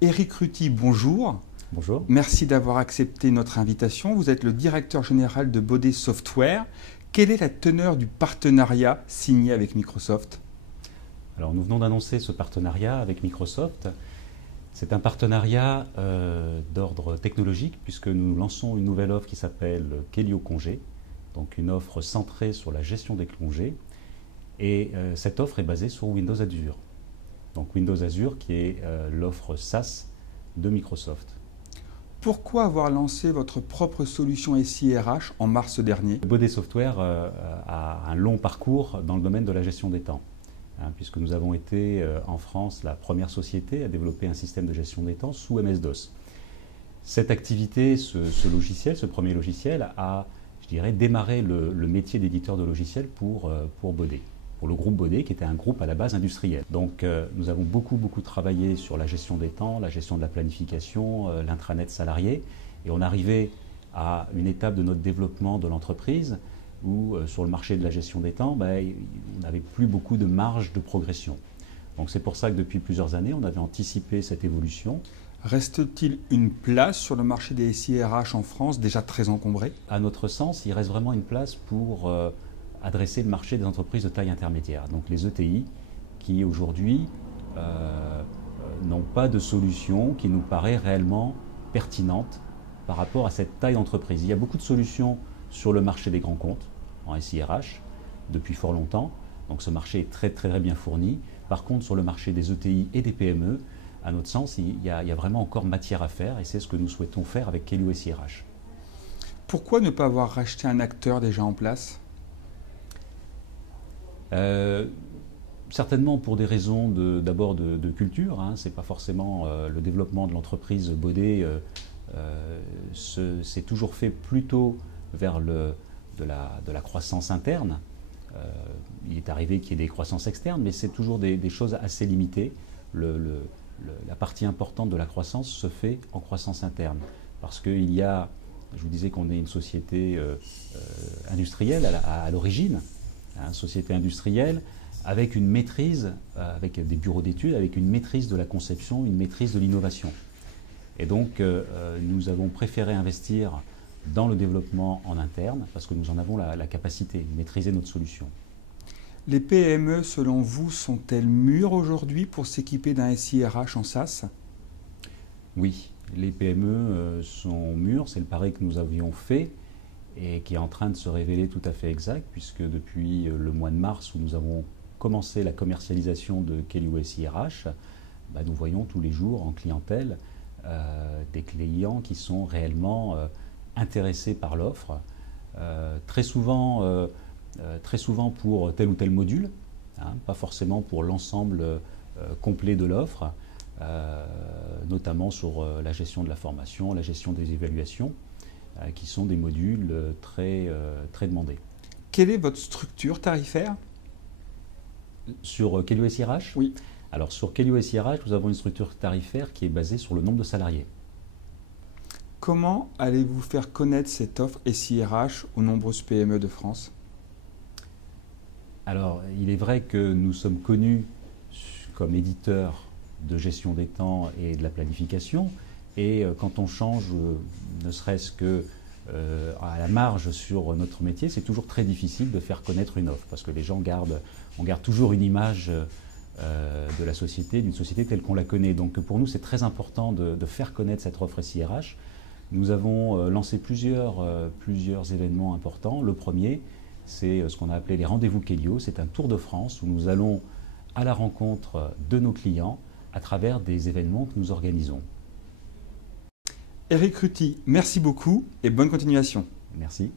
Éric Ruti, bonjour. Bonjour. Merci d'avoir accepté notre invitation. Vous êtes le directeur général de Baudet Software. Quelle est la teneur du partenariat signé avec Microsoft? Alors nous venons d'annoncer ce partenariat avec Microsoft. C'est un partenariat d'ordre technologique puisque nous lançons une nouvelle offre qui s'appelle Kelio Congé, donc une offre centrée sur la gestion des congés. Et cette offre est basée sur Windows Azure. Donc Windows Azure qui est l'offre SaaS de Microsoft. Pourquoi avoir lancé votre propre solution SIRH en mars dernier? Baudet Software a un long parcours dans le domaine de la gestion des temps, puisque nous avons été en France la première société à développer un système de gestion des temps sous MS-DOS. Cette activité, ce logiciel, ce premier logiciel, a, je dirais, démarré le métier d'éditeur de logiciels pour Baudet, pour le groupe Baudet, qui était un groupe à la base industriel. Donc nous avons beaucoup travaillé sur la gestion des temps, la gestion de la planification, l'intranet salarié, et on arrivait à une étape de notre développement de l'entreprise où sur le marché de la gestion des temps, on n'avait plus beaucoup de marge de progression. Donc c'est pour ça que depuis plusieurs années, on avait anticipé cette évolution. Reste-t-il une place sur le marché des SIRH en France déjà très encombré? À notre sens, il reste vraiment une place pour adresser le marché des entreprises de taille intermédiaire, donc les ETI, qui aujourd'hui n'ont pas de solution qui nous paraît réellement pertinente par rapport à cette taille d'entreprise. Il y a beaucoup de solutions sur le marché des grands comptes, en SIRH, depuis fort longtemps, donc ce marché est très bien fourni. Par contre, sur le marché des ETI et des PME, à notre sens, il y a vraiment encore matière à faire, et c'est ce que nous souhaitons faire avec Kelio SIRH. Pourquoi ne pas avoir racheté un acteur déjà en place? Certainement pour des raisons d'abord de culture, c'est pas forcément le développement de l'entreprise Baudet s'est toujours fait plutôt vers de la croissance interne. Il est arrivé qu'il y ait des croissances externes, mais c'est toujours des choses assez limitées. La partie importante de la croissance se fait en croissance interne, parce qu'il y a, je vous disais qu'on est une société industrielle à l'origine, société industrielle, avec une maîtrise, avec des bureaux d'études, avec une maîtrise de la conception, une maîtrise de l'innovation. Et donc, nous avons préféré investir dans le développement en interne, parce que nous en avons la capacité de maîtriser notre solution. Les PME, selon vous, sont-elles mûres aujourd'hui pour s'équiper d'un SIRH en SaaS? Oui, les PME sont mûres, c'est le pari que nous avions fait, et qui est en train de se révéler tout à fait exact, puisque depuis le mois de mars où nous avons commencé la commercialisation de Kelio SIRH, nous voyons tous les jours en clientèle des clients qui sont réellement intéressés par l'offre, très souvent pour tel ou tel module, pas forcément pour l'ensemble complet de l'offre, notamment sur la gestion de la formation, la gestion des évaluations, qui sont des modules très demandés. Quelle est votre structure tarifaire? Sur Kelio SIRH? Oui. Alors sur Kelio SIRH, nous avons une structure tarifaire qui est basée sur le nombre de salariés. Comment allez-vous faire connaître cette offre SIRH aux nombreuses PME de France? Alors, il est vrai que nous sommes connus comme éditeurs de gestion des temps et de la planification. Et quand on change, ne serait-ce que à la marge sur notre métier, c'est toujours très difficile de faire connaître une offre, parce que les gens on garde toujours une image de la société, d'une société telle qu'on la connaît. Donc pour nous, c'est très important de faire connaître cette offre SIRH. Nous avons lancé plusieurs événements importants. Le premier, c'est ce qu'on a appelé les rendez-vous Kelio. C'est un tour de France où nous allons à la rencontre de nos clients à travers des événements que nous organisons. Éric Ruti, merci beaucoup et bonne continuation. Merci.